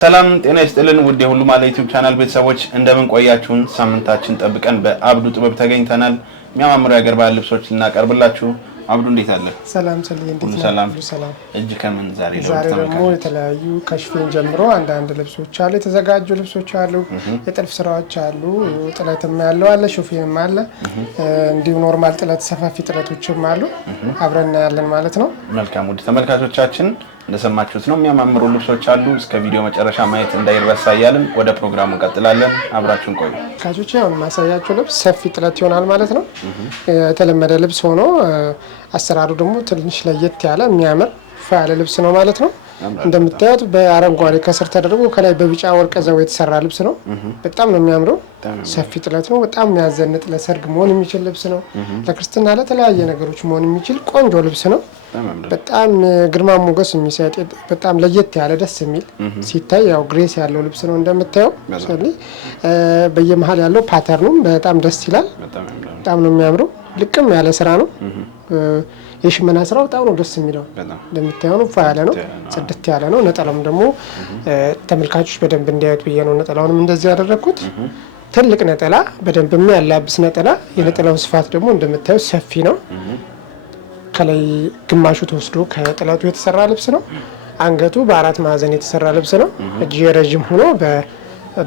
ሰላም ጤና ይስጥልን ውድ የሁሉ ማለ ዩቲዩብ ቻናል ቤተሰቦች እንደምን ቆያችሁን? ሳምንታችን ጠብቀን በአብዱ ጥበብ ተገኝተናል። የሚያማምሩ የሀገር ባህል ልብሶች ልናቀርብላችሁ። አብዱ እንዴት አለ? ሰላም ሰልይ እንዴት ነው? ሰላም ሰላም። እጅ ከምን ዛሬ ደግሞ የተለያዩ ከሽፌን ጀምሮ አንዳንድ ልብሶች አሉ፣ የተዘጋጁ ልብሶች አሉ፣ የጥልፍ ስራዎች አሉ፣ ጥለትም ያለው አለ፣ ሹፌንም አለ፣ እንዲሁ ኖርማል ጥለት ሰፋፊ ጥለቶችም አሉ። አብረን ያለን ማለት ነው። መልካም ውድ ተመልካቾቻችን እንደሰማችሁት ነው የሚያማምሩ ልብሶች አሉ። እስከ ቪዲዮ መጨረሻ ማየት እንዳይረሳ እያልን ወደ ፕሮግራሙ እንቀጥላለን። አብራችሁን ቆዩ። ካጆቼ አሁን ማሳያችሁ ልብስ ሰፊ ጥለት ይሆናል ማለት ነው። የተለመደ ልብስ ሆኖ አሰራሩ ደግሞ ትንሽ ለየት ያለ የሚያምር ያለ ልብስ ነው ማለት ነው። እንደምታዩት በአረንጓዴ ከስር ተደርጎ ከላይ በቢጫ ወርቀ ዘው የተሰራ ልብስ ነው። በጣም ነው የሚያምረው። ሰፊ ጥለት ነው። በጣም የሚያዘንጥ ለሰርግ መሆን የሚችል ልብስ ነው። ለክርስትና ለተለያየ ነገሮች መሆን የሚችል ቆንጆ ልብስ ነው። በጣም ግርማ ሞገስ የሚሰጥ በጣም ለየት ያለ ደስ የሚል ሲታይ ያው ግሬስ ያለው ልብስ ነው እንደምታየው። ስለዚህ በየመሃል ያለው ፓተርኑም በጣም ደስ ይላል። በጣም ነው የሚያምረው። ልቅም ያለ ስራ ነው። የሽመና ስራው በጣም ነው ደስ የሚለው። እንደምታየው ነው ፋ ያለ ነው፣ ጽድት ያለ ነው። ነጠላውም ደግሞ ተመልካቾች በደንብ እንዲያዩት ብዬ ነው ነጠላውንም እንደዚህ ያደረኩት። ትልቅ ነጠላ፣ በደንብ የሚያላብስ ነጠላ። የነጠላው ስፋት ደግሞ እንደምታዩት ሰፊ ነው። ከላይ ግማሹ ተወስዶ ከጥለቱ የተሰራ ልብስ ነው። አንገቱ በአራት ማዕዘን የተሰራ ልብስ ነው። እጅ ረጅም ሆኖ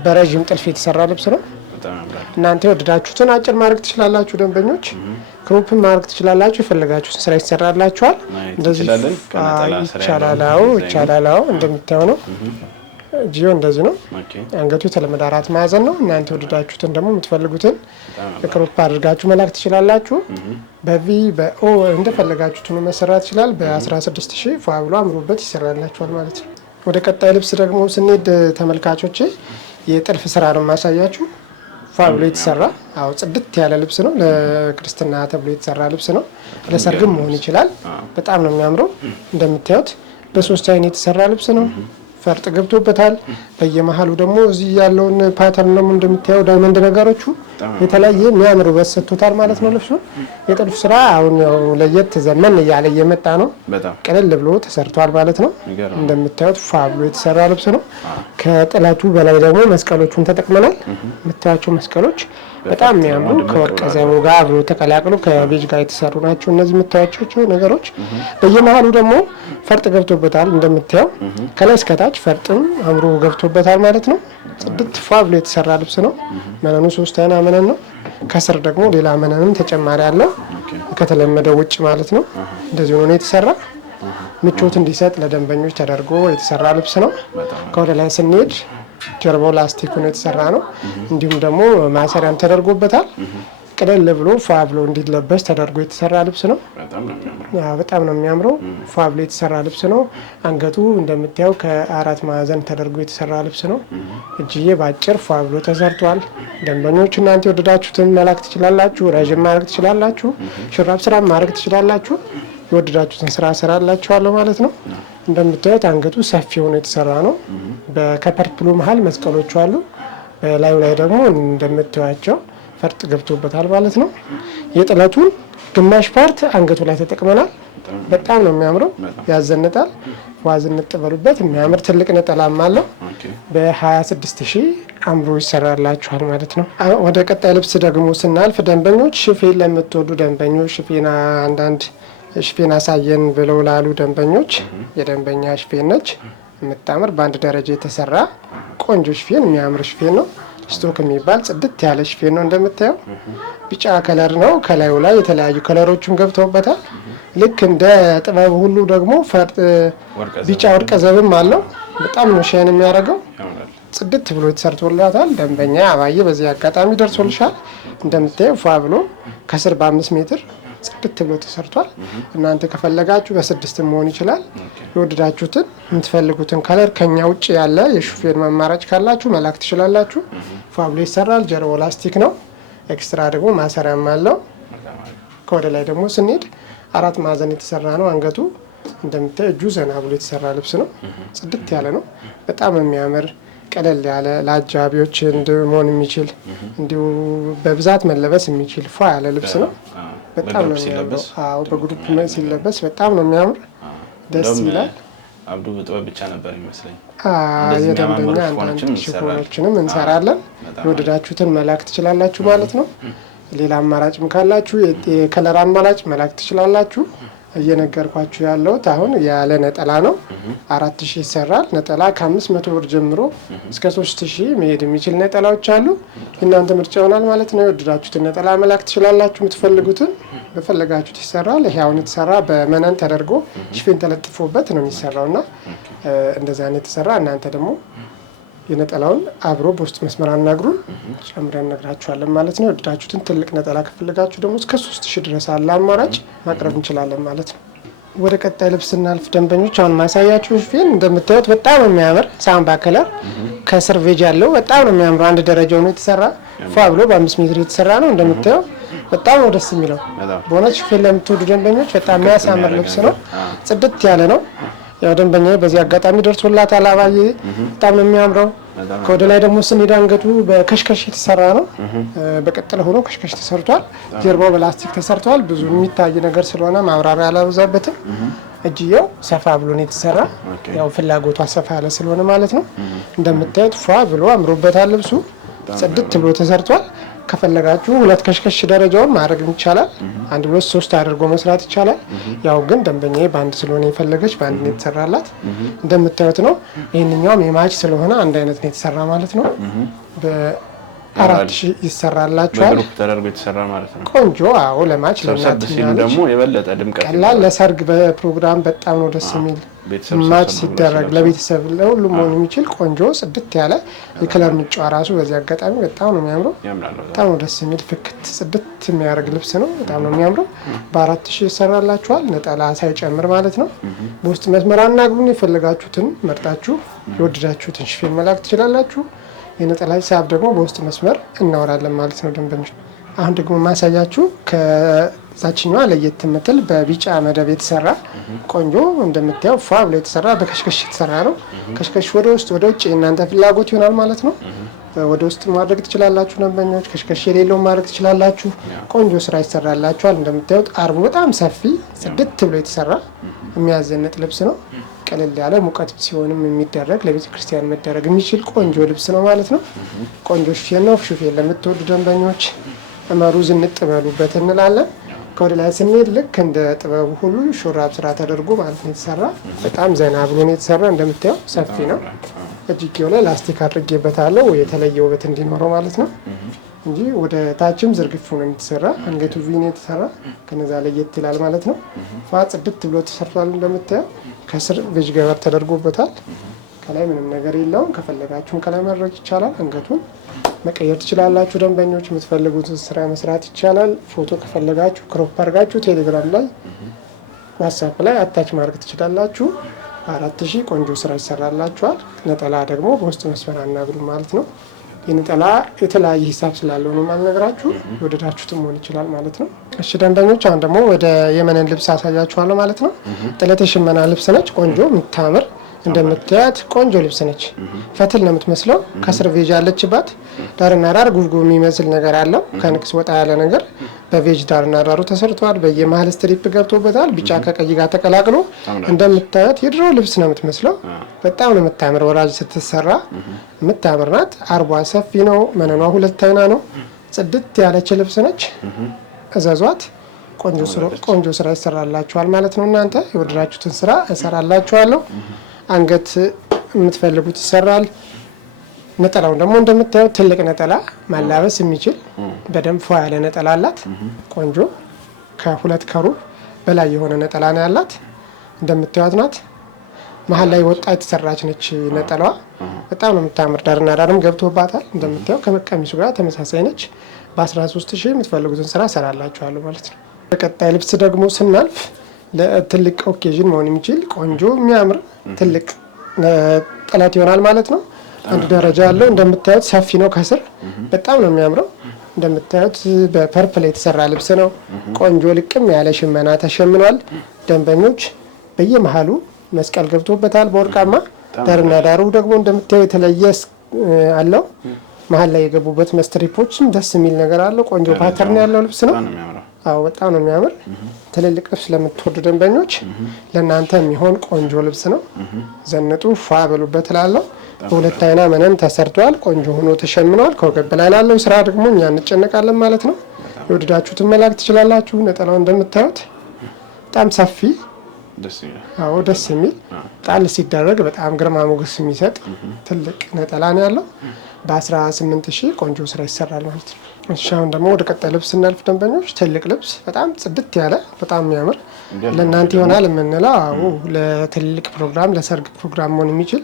በረጅም ጥልፍ የተሰራ ልብስ ነው። እናንተ የወደዳችሁትን አጭር ማድረግ ትችላላችሁ። ደንበኞች ክሮፕን ማድረግ ትችላላችሁ። የፈለጋችሁትን ስራ ይሰራላችኋል። እንደዚህ ይቻላል። እንደምታየው ነው። እጅዮ እንደዚህ ነው። አንገቱ የተለመደ አራት ማዕዘን ነው። እናንተ የወደዳችሁትን ደግሞ የምትፈልጉትን ክሮፕ አድርጋችሁ መላክ ትችላላችሁ። በቪ በኦ እንደፈለጋችሁት ነው መሰራት ይችላል። በ16000 ፏ ብሎ አምሮበት ይሰራላችኋል ማለት ነው። ወደ ቀጣይ ልብስ ደግሞ ስንሄድ ተመልካቾቼ የጥልፍ ስራ ነው የማሳያችሁ። ፏ ብሎ የተሰራ ጽድት ያለ ልብስ ነው። ለክርስትና ተብሎ የተሰራ ልብስ ነው። ለሰርግም መሆን ይችላል። በጣም ነው የሚያምረው። እንደምታዩት በሶስት አይነት የተሰራ ልብስ ነው። ፈርጥ ገብቶበታል። በየመሃሉ ደግሞ እዚህ ያለውን ፓተርን ደግሞ እንደምታየው ዳይመንድ ነገሮቹ የተለያየ የሚያምር ውበት ሰጥቶታል ማለት ነው። ልብሱ የጥልፍ ስራ አሁን ያው ለየት ዘመን እያለ እየመጣ ነው። ቀለል ብሎ ተሰርቷል ማለት ነው። እንደምታዩት ፏ ብሎ የተሰራ ልብስ ነው። ከጥለቱ በላይ ደግሞ መስቀሎቹን ተጠቅመናል። የምታያቸው መስቀሎች በጣም የሚያምሩ ከወርቀ ዘቦ ጋር አብሮ ተቀላቅሎ ከቤጅ ጋር የተሰሩ ናቸው። እነዚህ የምታያቸው ነገሮች በየመሃሉ ደግሞ ፈርጥ ገብቶበታል። እንደምታየው ከላይ እስከታች ፈርጥም አምሮ ገብቶበታል ማለት ነው። ጽድት ፏ ብሎ የተሰራ ልብስ ነው። መነኑ 3 አይና መነን ነው። ከስር ደግሞ ሌላ መነንም ተጨማሪ አለው ከተለመደው ውጭ ማለት ነው። እንደዚህ ሆኖ የተሰራ ምቾት እንዲሰጥ ለደንበኞች ተደርጎ የተሰራ ልብስ ነው። ከወደ ላይ ስንሄድ ጀርባው ላስቲክ ሆኖ የተሰራ ነው። እንዲሁም ደግሞ ማሰሪያም ተደርጎበታል። ቀለል ብሎ ፏ ብሎ እንዲለበስ ተደርጎ የተሰራ ልብስ ነው። በጣም ነው የሚያምረው። ፏ ብሎ የተሰራ ልብስ ነው። አንገቱ እንደምታየው ከአራት ማዕዘን ተደርጎ የተሰራ ልብስ ነው። እጅዬ ባጭር ፏ ብሎ ተሰርቷል። ደንበኞች እናንተ የወደዳችሁትን መላክ ትችላላችሁ። ረዥም ማድረግ ትችላላችሁ። ሹራብ ስራ ማድረግ ትችላላችሁ። የወደዳችሁትን ስራ ሰራላችኋለሁ ማለት ነው። እንደምታዩት አንገቱ ሰፊ ሆኖ የተሰራ ነው። በከፐርፕሉ መሀል መስቀሎቹ አሉ። በላዩ ላይ ደግሞ እንደምታዩቸው ፈርጥ ገብቶበታል ማለት ነው። የጥለቱን ግማሽ ፓርት አንገቱ ላይ ተጠቅመናል። በጣም ነው የሚያምረው። ያዘንጣል። ዋዝንጥ በሉበት። የሚያምር ትልቅ ነጠላም አለው። በ26000 አምሮ ይሰራላችኋል ማለት ነው። ወደ ቀጣይ ልብስ ደግሞ ስናልፍ ደንበኞች ሽፌን ለምትወዱ ደንበኞች አንዳንድ ሽፌን አሳየን ብለው ላሉ ደንበኞች የደንበኛ ሽፌን ነች። የምታምር በአንድ ደረጃ የተሰራ ቆንጆ ሽፌን፣ የሚያምር ሽፌን ነው። ስቶክ የሚባል ጽድት ያለ ሽፌን ነው። እንደምታየው ቢጫ ከለር ነው። ከላዩ ላይ የተለያዩ ከለሮችም ገብተውበታል። ልክ እንደ ጥበብ ሁሉ ደግሞ ቢጫ ወርቀ ዘብም አለው። በጣም ነው ሻይን የሚያደርገው። ጽድት ብሎ ተሰርቶላታል። ደንበኛ አባዬ በዚህ አጋጣሚ ደርሶልሻል። እንደምታየው ፏ ብሎ ከስር በ5 ሜትር ጽድት ብሎ ተሰርቷል። እናንተ ከፈለጋችሁ በ6 መሆን ይችላል። የወደዳችሁትን የምትፈልጉትን ከለር ከኛ ውጭ ያለ የሹፌን አማራጭ ካላችሁ መላክ ትችላላችሁ። ፏ ብሎ ይሰራል። ጀርባው ላስቲክ ነው። ኤክስትራ ደግሞ ማሰሪያም አለው። ከወደ ላይ ደግሞ ስንሄድ አራት ማዕዘን የተሰራ ነው። አንገቱ እንደምታዩ እጁ ዘና ብሎ የተሰራ ልብስ ነው። ጽድት ያለ ነው። በጣም የሚያምር ቀለል ያለ ለአጃቢዎች መሆን የሚችል እንዲሁ በብዛት መለበስ የሚችል ፏ ያለ ልብስ ነው። በጣም ነው የሚያምረው። በግሩፕ ሲለበስ በጣም ነው የሚያምር። ደስ ይላል። አብዱ በጥበብ ብቻ ነበር ይመስለኝ። የደንበኛ አንዳንድ ሽፎኖችንም እንሰራለን። የወደዳችሁትን መላክ ትችላላችሁ ማለት ነው። ሌላ አማራጭም ካላችሁ የከለር አማራጭ መላክ ትችላላችሁ። እየነገርኳችሁ ያለሁት አሁን ያለ ነጠላ ነው። 4000 ይሰራል ነጠላ ከ500 ብር ጀምሮ እስከ 3000 መሄድ የሚችል ነጠላዎች አሉ። እናንተ ምርጫ ይሆናል ማለት ነው። የወደዳችሁትን ነጠላ መላክ ትችላላችሁ። የምትፈልጉትን በፈለጋችሁት ይሰራል። ይሄ አሁን የተሰራ በመነን ተደርጎ ሽፌን ተለጥፎበት ነው የሚሰራውና እንደዛ ነው የተሰራ። እናንተ ደግሞ የነጠላውን አብሮ በውስጥ መስመር አናግሩን ጨምረን ነግራችኋለን ማለት ነው። የወደዳችሁትን ትልቅ ነጠላ ከፈለጋችሁ ደግሞ እስከ 3000 ድረስ አለ አማራጭ ማቅረብ እንችላለን ማለት ነው። ወደ ቀጣይ ልብስ ስናልፍ ደንበኞች አሁን ማሳያችሁ ሽፌን እንደምታዩት በጣም የሚያምር ሳምባ ከለር ከስር ቬጅ ያለው በጣም ነው የሚያምረው። አንድ ደረጃው ነው የተሰራ ፏ ብሎ በ5 ሜትር የተሰራ ነው። እንደምታዩ በጣም ነው ደስ የሚለው። በእውነት ሽፌን ለምትወዱ ደንበኞች በጣም የሚያሳምር ልብስ ነው። ጽድት ያለ ነው። ያው ደንበኛ በዚህ አጋጣሚ ደርሶላታል። አባዬ በጣም ነው የሚያምረው። ከወደ ላይ ደግሞ ስንሄድ አንገቱ በከሽከሽ የተሰራ ነው። በቀጥለ ሆኖ ከሽከሽ ተሰርቷል። ጀርባው በላስቲክ ተሰርቷል። ብዙ የሚታይ ነገር ስለሆነ ማብራሪያ አላበዛበትም። እጅየው ሰፋ ብሎ ነው የተሰራ። ያው ፍላጎቷ ሰፋ ያለ ስለሆነ ማለት ነው። እንደምታዩት ፏ ብሎ አምሮበታል። ልብሱ ጽድት ብሎ ተሰርቷል። ከፈለጋችሁ ሁለት ከሽከሽ ደረጃውን ማድረግ ይቻላል። አንድ ሁለት ሶስት አድርጎ መስራት ይቻላል። ያው ግን ደንበኛዬ ባንድ ስለሆነ የፈለገች ባንድ ነው የተሰራላት። እንደምታዩት ነው። ይሄንኛውም የማች ስለሆነ አንድ አይነት ነው የተሰራ ማለት ነው። በ4000 ይሰራላችኋል። በግሩፕ ተደርጎ የተሰራ ማለት ነው። ቆንጆ አዎ፣ ለማች ለማትኛው ደግሞ የበለጠ ድምቀት ቀላል ለሰርግ በፕሮግራም በጣም ነው ደስ የሚል ማች ሲደረግ ለቤተሰብ ለሁሉም መሆን የሚችል ቆንጆ ጽድት ያለ የከለር ምጫዋ ራሱ በዚህ አጋጣሚ በጣም ነው የሚያምረው። በጣም ነው ደስ የሚል ፍክት ጽድት የሚያደርግ ልብስ ነው። በጣም ነው የሚያምረው። በ4000 ይሰራላችኋል ነጠላ ሳይጨምር ማለት ነው። በውስጥ መስመር አናግሩን። የፈለጋችሁትን መርጣችሁ የወደዳችሁትን ሽፌን መላክ ትችላላችሁ። የነጠላ ሂሳብ ደግሞ በውስጥ መስመር እናወራለን ማለት ነው ደንበኞች። አሁን ደግሞ ማሳያችሁ ከዛችኛዋ ለየት የምትል በቢጫ መደብ የተሰራ ቆንጆ እንደምታየው ፏ ብሎ የተሰራ በከሽከሽ የተሰራ ነው። ከሽከሽ ወደ ውስጥ ወደ ውጭ እናንተ ፍላጎት ይሆናል ማለት ነው። ወደ ውስጥ ማድረግ ትችላላችሁ ደንበኞች። ከሽከሽ የሌለው ማድረግ ትችላላችሁ። ቆንጆ ስራ ይሰራላችኋል። እንደምታዩት አርቡ በጣም ሰፊ ጽድት ብሎ የተሰራ የሚያዘንጥ ልብስ ነው። ቀለል ያለ ሙቀት ሲሆንም የሚደረግ ለቤተ ክርስቲያን መደረግ የሚችል ቆንጆ ልብስ ነው ማለት ነው። ቆንጆ ሽፌን ነው። ሽፌን ለምትወዱ ደንበኞች እመሩ፣ ዝንጥ በሉበት እንላለን። ከወደ ላይ ስንሄድ ልክ እንደ ጥበቡ ሁሉ ሹራብ ስራ ተደርጎ ማለት ነው የተሰራ። በጣም ዘና ብሎ ነው የተሰራ። እንደምታየው ሰፊ ነው። እጅጌው ላይ ላስቲክ አድርጌበታለሁ የተለየ ውበት እንዲኖረው ማለት ነው እንጂ ወደ ታችም ዝርግፉ ነው የተሰራ። አንገቱ ቪ ነው የተሰራ። ከነዛ ለየት ይላል ማለት ነው። ፋ ጽድት ብሎ ተሰርቷል። እንደምታየው ከስር ቬጅ ገበር ተደርጎበታል። ከላይ ምንም ነገር የለውም። ከፈለጋችሁን ከላይ ማድረግ ይቻላል። አንገቱን መቀየር ትችላላችሁ ደንበኞች። የምትፈልጉትን ስራ መስራት ይቻላል። ፎቶ ከፈለጋችሁ ክሮፕ አድርጋችሁ ቴሌግራም ላይ ዋትስአፕ ላይ አታች ማድረግ ትችላላችሁ። 4000 ቆንጆ ስራ ይሰራላችኋል። ነጠላ ደግሞ በውስጥ መስመር አናግሩ ማለት ነው። የነጠላ የተለያየ ሂሳብ ስላለው ነው ማልነግራችሁ። የወደዳችሁትም መሆን ይችላል ማለት ነው። እሺ ደንበኞች አሁን ደግሞ ወደ የመነን ልብስ አሳያችኋለሁ ማለት ነው። ጥለት የሽመና ልብስ ነች። ቆንጆ የምታምር እንደምታያት ቆንጆ ልብስ ነች። ፈትል ነው የምትመስለው። ከስር ቬጅ አለችባት። ዳርና ዳር ጉብጉብ የሚመስል ነገር አለው። ከንቅስ ወጣ ያለ ነገር በቬጅ ዳርና ዳሩ ተሰርቷል። በየመሀል ስትሪፕ ገብቶበታል። ቢጫ ከቀይ ጋር ተቀላቅሎ እንደምታያት የድሮ ልብስ ነው የምትመስለው። በጣም ነው የምታምር። ወራጅ ስትሰራ የምታምር ናት። አርቧ ሰፊ ነው። መነኗ 2 አይና ነው። ጽድት ያለች ልብስ ነች። እዘዟት። ቆንጆ ስራ ይሰራላችኋል ማለት ነው። እናንተ የወደዳችሁትን ስራ እሰራላችኋለሁ። አንገት የምትፈልጉት ይሰራል። ነጠላውን ደግሞ እንደምታዩት ትልቅ ነጠላ ማላበስ የሚችል በደንብ ፏ ያለ ነጠላ አላት። ቆንጆ ከ2 ከሩብ በላይ የሆነ ነጠላ ነው ያላት። እንደምታዩት ናት። መሀል ላይ ወጣ የተሰራች ነች ነጠላዋ። በጣም ነው የምታምር። ዳርና ዳርም ገብቶባታል። እንደምታየው ከቀሚሱ ጋር ተመሳሳይ ነች። በ13000 የምትፈልጉትን ስራ እሰራላችኋለሁ ማለት ነው። በቀጣይ ልብስ ደግሞ ስናልፍ ለትልቅ ኦኬዥን መሆን የሚችል ቆንጆ የሚያምር ትልቅ ጥለት ይሆናል ማለት ነው። አንድ ደረጃ ያለው እንደምታዩት ሰፊ ነው። ከስር በጣም ነው የሚያምረው። እንደምታዩት በፐርፕል የተሰራ ልብስ ነው። ቆንጆ ልቅም ያለ ሽመና ተሸምኗል። ደንበኞች በየመሃሉ መስቀል ገብቶበታል በወርቃማ። ዳርና ዳሩ ደግሞ እንደምታዩት የተለየ አለው። መሀል ላይ የገቡበት መስትሪፖችም ደስ የሚል ነገር አለው። ቆንጆ ፓተርን ያለው ልብስ ነው። አዎ በጣም ነው የሚያምር። ትልልቅ ልብስ ለምትወዱ ደንበኞች ለእናንተ የሚሆን ቆንጆ ልብስ ነው። ዘንጡ ፏ በሉበት እላለሁ። በሁለት አይና መነን ተሰርቷል። ቆንጆ ሆኖ ተሸምኗል። ከወገብ በላይ ላለው ስራ ደግሞ እኛ እንጨነቃለን ማለት ነው። የወደዳችሁትን መላክ ትችላላችሁ። ነጠላው እንደምታዩት በጣም ሰፊ አዎ ደስ የሚል ጣል ሲደረግ በጣም ግርማ ሞገስ የሚሰጥ ትልቅ ነጠላ ነው ያለው። በ18000 ቆንጆ ስራ ይሰራል ማለት ነው። እሺ አሁን ደግሞ ወደ ቀጣይ ልብስ እናልፍ ደንበኞች። ትልቅ ልብስ በጣም ጽድት ያለ በጣም የሚያምር ለእናንተ ይሆናል የምንለው አዎ ለትልቅ ፕሮግራም ለሰርግ ፕሮግራም መሆን የሚችል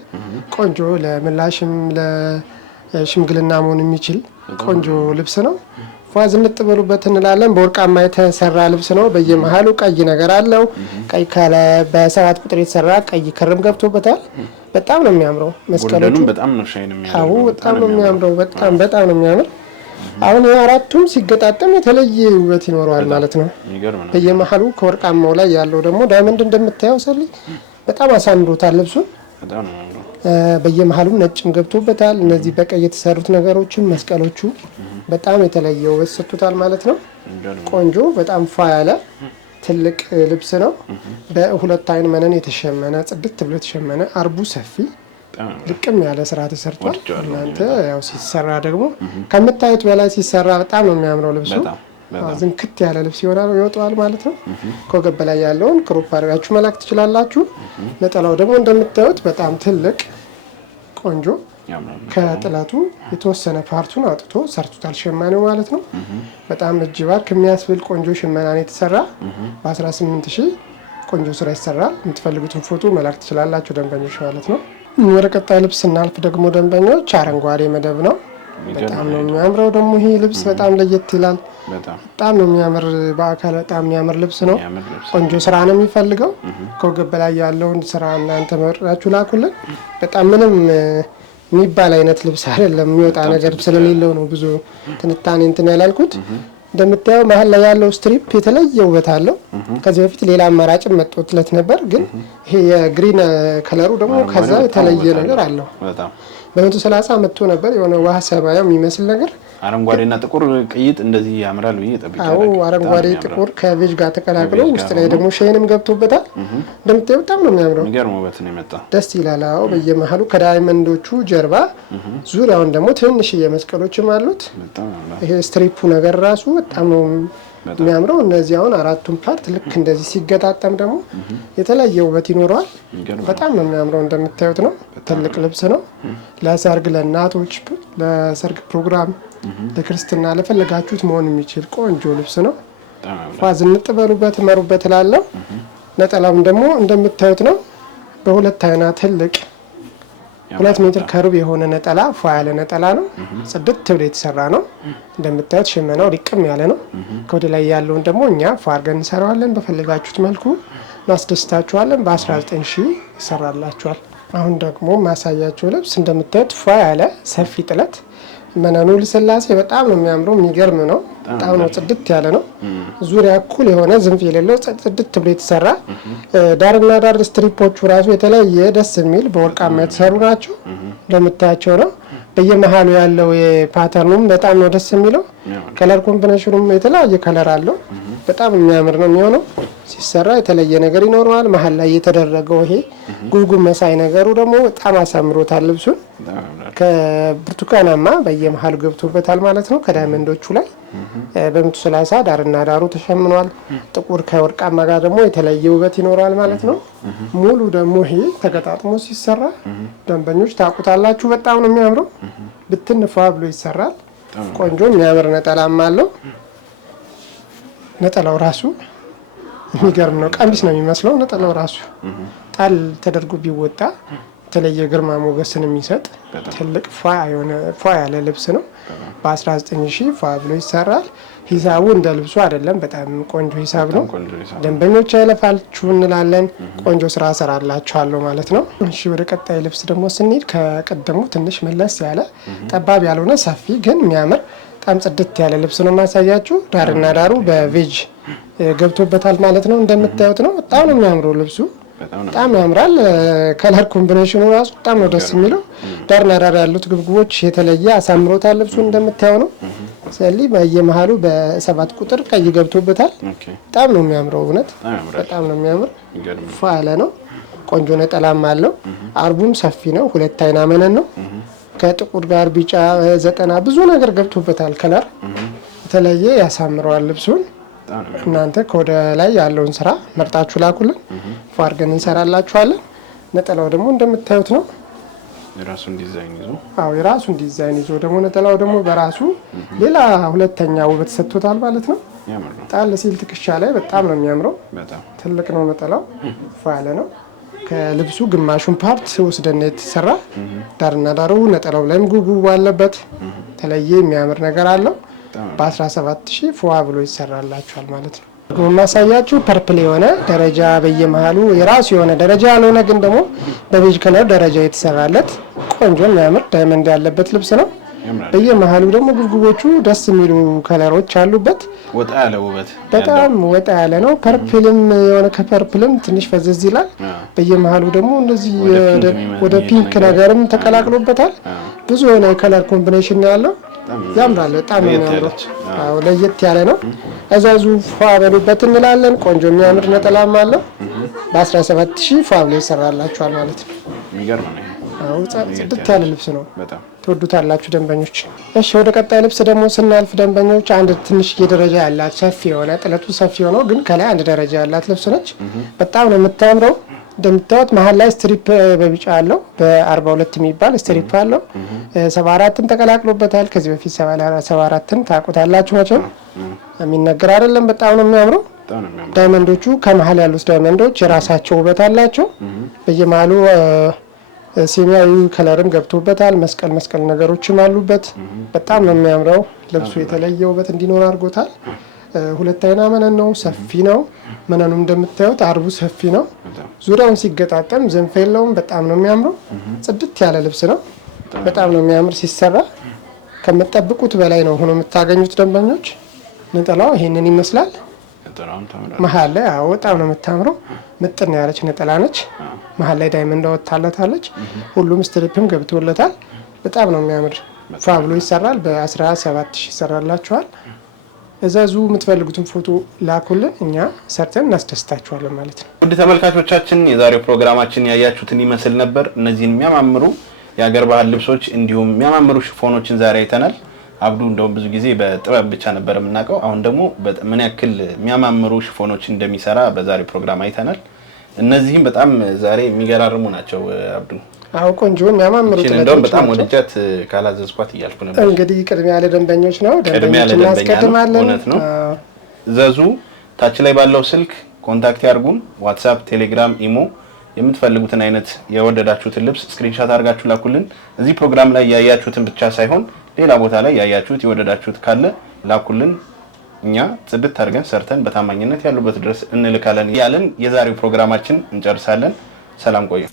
ቆንጆ ለምላሽም ለሽምግልና መሆን የሚችል ቆንጆ ልብስ ነው። ፏዝ እንጥበሉበት እንላለን። በወርቃማ የተሰራ ልብስ ነው። በየመሃሉ ቀይ ነገር አለው። ቀይ ካለ በ7 ቁጥር የተሰራ ቀይ ክርም ገብቶበታል። በጣም ነው የሚያምረው። መስቀሎቹ በጣም ነው ሻይን የሚያምረው። አዎ በጣም ነው የሚያምረው። በጣም ነው የሚያምር። አሁን አራቱም ሲገጣጠም የተለየ ውበት ይኖረዋል ማለት ነው። በየመሃሉ ከወርቃማው ላይ ያለው ደግሞ ዳይመንድ እንደምታየው ሰሊ በጣም አሳምሮታል ልብሱን። በየመሃሉ ነጭም ገብቶበታል። እነዚህ በቀይ የተሰሩት ነገሮችም መስቀሎቹ በጣም የተለየ ውበት ሰጥቶታል ማለት ነው። ቆንጆ በጣም ፏ ያለ ትልቅ ልብስ ነው። በሁለት አይን መነን የተሸመነ ጽድት ብሎ የተሸመነ አርቡ ሰፊ ልቅም ያለ ስራ ተሰርቷል። እናንተ ያው ሲሰራ ደግሞ ከምታዩት በላይ ሲሰራ በጣም ነው የሚያምረው ልብሱ። ዝንክት ያለ ልብስ ይወጣዋል ማለት ነው። ከወገብ በላይ ያለውን ክሮፕ አድርጋችሁ መላክ ትችላላችሁ። ነጠላው ደግሞ እንደምታዩት በጣም ትልቅ ቆንጆ ከጥለቱ የተወሰነ ፓርቱን አውጥቶ ሰርቶታል ሸማኔው ማለት ነው። በጣም እጅ ባርክ የሚያስብል ቆንጆ ሽመና ነው የተሰራ። በ18000 ቆንጆ ስራ ይሰራል። የምትፈልጉትን ፎቶ መላክ ትችላላችሁ ደንበኞች ማለት ነው። ወደ ቀጣይ ልብስ ስናልፍ ደግሞ ደንበኞች አረንጓዴ መደብ ነው። በጣም ነው የሚያምረው ደግሞ ይሄ ልብስ በጣም ለየት ይላል። በጣም ነው የሚያምር። በአካል በጣም የሚያምር ልብስ ነው። ቆንጆ ስራ ነው የሚፈልገው። ከወገብ በላይ ያለውን ስራ እናንተ መርጣችሁ ላኩልን። በጣም ምንም የሚባል አይነት ልብስ አይደለም። የሚወጣ ነገር ስለሌለው ነው ብዙ ትንታኔ እንትን ያላልኩት። እንደምታየው መሀል ላይ ያለው ስትሪፕ የተለየ ውበት አለው። ከዚህ በፊት ሌላ አማራጭም መጥቶለት ነበር፣ ግን ይሄ የግሪን ከለሩ ደግሞ ከዛ የተለየ ነገር አለው። በ130 መጥቶ ነበር የሆነ ውሃ ሰማያዊ የሚመስል ነገር። አረንጓዴና ጥቁር ቅይጥ እንደዚህ ያምራል ብዬ ጠብቄያለሁ። አዎ አረንጓዴ ጥቁር ከቤጅ ጋር ተቀላቅሎ ውስጥ ላይ ደግሞ ሼንም ገብቶበታል። እንደምታየው በጣም ነው የሚያምረው። የሚገርም ውበት ነው የመጣው። ደስ ይላል። አዎ በየመሃሉ ከዳይመንዶቹ ጀርባ ዙሪያውን ደግሞ ትንሽ የመስቀሎችም አሉት። ይሄ ስትሪፑ ነገር ራሱ በጣም ነው የሚያምረው። እነዚህ አሁን አራቱን ፓርት ልክ እንደዚህ ሲገጣጠም ደግሞ የተለየ ውበት ይኖረዋል። በጣም ነው የሚያምረው። እንደምታዩት ነው። ትልቅ ልብስ ነው። ለሰርግ፣ ለእናቶች፣ ለሰርግ ፕሮግራም፣ ለክርስትና ለፈለጋችሁት መሆን የሚችል ቆንጆ ልብስ ነው። ፏዝ እንጥበሉበት መሩበት እላለሁ። ነጠላውም ደግሞ እንደምታዩት ነው። በሁለት አይና ትልቅ 2 ሜትር ከሩብ የሆነ ነጠላ ፏ ያለ ነጠላ ነው። ጽድት ብሎ የተሰራ ነው። እንደምታዩት ሽመናው ሊቅም ያለ ነው። ከወደ ላይ ያለውን ደግሞ እኛ ፏ አድርገን እንሰራዋለን። በፈለጋችሁት መልኩ እናስደስታችኋለን። በ19000 ይሰራላችኋል። አሁን ደግሞ ማሳያችሁ ልብስ እንደምታዩት ፏ ያለ ሰፊ ጥለት መነኑ ልስላሴ በጣም ነው የሚያምረው። የሚገርም ነው። በጣም ነው ጽድት ያለ ነው። ዙሪያ እኩል የሆነ ዝንፍ የሌለው ጽድት ብሎ የተሰራ ዳርና ዳር ስትሪፖቹ ራሱ የተለየ ደስ የሚል በወርቃማ የተሰሩ ናቸው። እንደምታያቸው ነው። በየመሃሉ ያለው የፓተርኑም በጣም ነው ደስ የሚለው። ከለር ኮምቢኔሽኑም የተለያየ ከለር አለው። በጣም የሚያምር ነው የሚሆነው። ሲሰራ የተለየ ነገር ይኖረዋል። መሀል ላይ የተደረገው ይሄ ጉብጉብ መሳይ ነገሩ ደግሞ በጣም አሳምሮታል ልብሱን። ከብርቱካናማ በየመሃሉ ገብቶበታል ማለት ነው። ከዳይመንዶቹ ላይ በ130 ዳርና ዳሩ ተሸምኗል። ጥቁር ከወርቃማ ጋር ደግሞ የተለየ ውበት ይኖረዋል ማለት ነው። ሙሉ ደግሞ ይሄ ተገጣጥሞ ሲሰራ ደንበኞች ታውቁታላችሁ። በጣም ነው የሚያምረው። ብትንፋ ብሎ ይሰራል። ቆንጆ የሚያምር ነጠላም አለው። ነጠላው ራሱ የሚገርም ነው። ቀሚስ ነው የሚመስለው ነጠላው ራሱ ጣል ተደርጎ ቢወጣ የተለየ ግርማ ሞገስን የሚሰጥ ትልቅ ፏ ያለ ልብስ ነው። በ19000 ፏ ብሎ ይሰራል። ሂሳቡ እንደ ልብሱ አይደለም። በጣም ቆንጆ ሂሳብ ነው። ደንበኞች አይለፋችሁ እንላለን። ቆንጆ ስራ ሰራላችኋለሁ ማለት ነው። እሺ ወደ ቀጣይ ልብስ ደግሞ ስንሄድ ከቀደሙ ትንሽ መለስ ያለ ጠባብ ያልሆነ ሰፊ ግን የሚያምር በጣም ጽድት ያለ ልብስ ነው ማሳያችሁ። ዳርና ዳሩ በቬጅ ገብቶበታል ማለት ነው። እንደምታዩት ነው። በጣም ነው የሚያምረው ልብሱ። በጣም ያምራል። ከለር ኮምቢኔሽኑ ራሱ በጣም ነው ደስ የሚለው። ዳርና ዳር ያሉት ግብግቦች የተለየ አሳምሮታል ልብሱን። እንደምታየው ነው። ስለዚህ በየመሃሉ በ7 ቁጥር ቀይ ገብቶበታል። በጣም ነው የሚያምረው። እውነት በጣም ነው የሚያምር። ፋለ ነው። ቆንጆ ነጠላም አለው። አርቡም ሰፊ ነው። 2 አይና መነን ነው። ከጥቁር ጋር ቢጫ 90 ብዙ ነገር ገብቶበታል። ከለር የተለየ ያሳምረዋል ልብሱን። እናንተ ከወደ ላይ ያለውን ስራ መርጣችሁ ላኩልን፣ ፋርገን እንሰራላችኋለን። ነጠላው ደግሞ እንደምታዩት ነው። የራሱን ዲዛይን ይዞ የራሱን ዲዛይን ይዞ ደግሞ ነጠላው ደግሞ በራሱ ሌላ ሁለተኛ ውበት ሰጥቶታል ማለት ነው። ጣል ሲል ትከሻ ላይ በጣም ነው የሚያምረው። ትልቅ ነው ነጠላው፣ ፋለ ነው። ከልብሱ ግማሹን ፓርት ወስደን የተሰራ ዳርና ዳሩ ነጠላው ላይም ጉጉ አለበት። ተለየ የሚያምር ነገር አለው። በ17000 ፏ ብሎ ይሰራላችኋል ማለት ነው። ማሳያችሁ ፐርፕል የሆነ ደረጃ በየመሃሉ የራሱ የሆነ ደረጃ ያልሆነ ግን ደግሞ በቤጅ ከለር ደረጃ የተሰራለት ቆንጆ የሚያምር ዳይመንድ ያለበት ልብስ ነው። በየመሃሉ ደግሞ ጉጉቦቹ ደስ የሚሉ ከለሮች አሉበት። ወጣ ያለ ውበት በጣም ወጣ ያለ ነው። ፐርፕልም የሆነ ከፐርፕልም ትንሽ ፈዘዝ ይላል። በየመሃሉ ደግሞ እንደዚህ ወደ ፒንክ ነገርም ተቀላቅሎበታል። ብዙ የሆነ የከለር ኮምቢኔሽን ያለው ያምራል። በጣም የሚያምረው ለየት ያለ ነው። እዛዙ ፏ በሉበት እንላለን። ቆንጆ የሚያምር ነጠላም አለው። በ17000 ፏ ብሎ ይሰራላችኋል ማለት ነው። የሚገርም ነው። ጽድት ያለ ልብስ ነው። ትወዱታላችሁ ደንበኞች። እሺ ወደ ቀጣይ ልብስ ደግሞ ስናልፍ ደንበኞች አንድ ትንሽ ደረጃ ያላት ሰፊ የሆነ ጥለቱ ሰፊ ሆኖ ግን ከላይ አንድ ደረጃ ያላት ልብስ ነች። በጣም ነው የምታምረው። እንደምታዩት መሀል ላይ ስትሪፕ በቢጫ አለው። በ42 የሚባል ስትሪፕ አለው። 74ን ተቀላቅሎበታል። ከዚህ በፊት 74ን ታውቁታላችሁ መቼም የሚነገር አይደለም። በጣም ነው የሚያምረው። ዳይመንዶቹ ከመሀል ያሉት ዳይመንዶች የራሳቸው ውበት አላቸው። በየመሃሉ ሰማያዊ ከለርም ገብቶበታል። መስቀል ነገሮችም አሉበት። በጣም ነው የሚያምረው። ልብሱ የተለየ ውበት እንዲኖር አድርጎታል። 2 አይና መነን ነው። ሰፊ ነው። መነኑም እንደምታዩት አርቡ ሰፊ ነው። ዙሪያውን ሲገጣጠም ዘንፍ የለውም። በጣም ነው የሚያምረው። ጽድት ያለ ልብስ ነው። በጣም ነው የሚያምር። ሲሰራ ከምትጠብቁት በላይ ነው ሆኖ የምታገኙት ደንበኞች። ነጠላው ይሄንን ይመስላል። መሀል ላይ በጣም ነው የምታምረው። ምጥን ያለች ነጠላ ነች። መሀል ላይ ዳይመንድ ወጣለታለች። ሁሉም ስትሪፕም ገብቶለታል። በጣም ነው የሚያምር። ፋ ብሎ ይሰራል። በ17000 ይሰራላችኋል። እዛዙ የምትፈልጉትን ፎቶ ላኩልን፣ እኛ ሰርተን እናስደስታችኋለን ማለት ነው። ውድ ተመልካቾቻችን የዛሬው ፕሮግራማችን ያያችሁትን ይመስል ነበር። እነዚህን የሚያማምሩ የሀገር ባህል ልብሶች እንዲሁም የሚያማምሩ ሽፎኖችን ዛሬ አይተናል። አብዱ እንደውም ብዙ ጊዜ በጥበብ ብቻ ነበር የምናውቀው። አሁን ደግሞ ምን ያክል የሚያማምሩ ሽፎኖች እንደሚሰራ በዛሬ ፕሮግራም አይተናል። እነዚህም በጣም ዛሬ የሚገራርሙ ናቸው። አብዱ ቆንጆ የሚያማምሩ እንደውም በጣም ወደጃት ካላዘዝኳት እያልኩ ነበር። እንግዲህ ቅድሚያ ለደንበኞች ነው። ደንበኞች እናስቀድማለን። እውነት ነው። ዘዙ ታች ላይ ባለው ስልክ ኮንታክት ያርጉን። ዋትስአፕ፣ ቴሌግራም፣ ኢሞ የምትፈልጉትን አይነት የወደዳችሁትን ልብስ ስክሪንሻት አድርጋችሁ ላኩልን። እዚህ ፕሮግራም ላይ ያያችሁትን ብቻ ሳይሆን ሌላ ቦታ ላይ ያያችሁት የወደዳችሁት ካለ ላኩልን። እኛ ጽድት አድርገን ሰርተን በታማኝነት ያሉበት ድረስ እንልካለን። ያለን የዛሬው ፕሮግራማችን እንጨርሳለን። ሰላም ቆዩ።